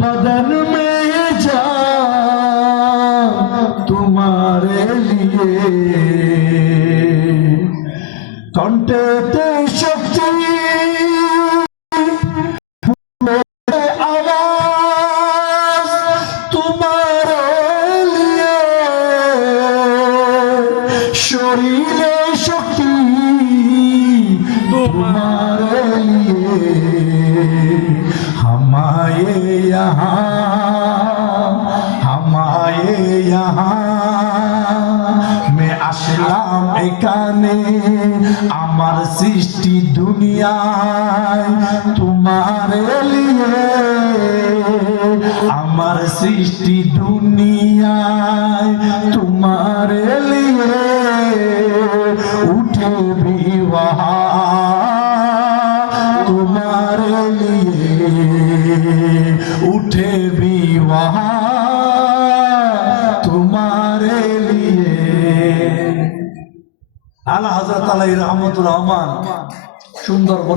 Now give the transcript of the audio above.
बदन में जा तुम्हारे लिए कंठे ते शक्ति आवाज तुम्हारे लिए शरीरे शक्ति तुम्हारे लिए हमारे यहाँ मैं আসলাম এখানে আমার সৃষ্টি দুনিয়ায় তোমারে লিয়ে আমার সৃষ্টি দুনিয়ায় তোমারে লিয়ে উঠে भी वहाँ तुम्हारे लिए उठे भी वहाँ तुम्हारे लिए आला हजरत আলাইহির রহমতুর রহমান সুন্দর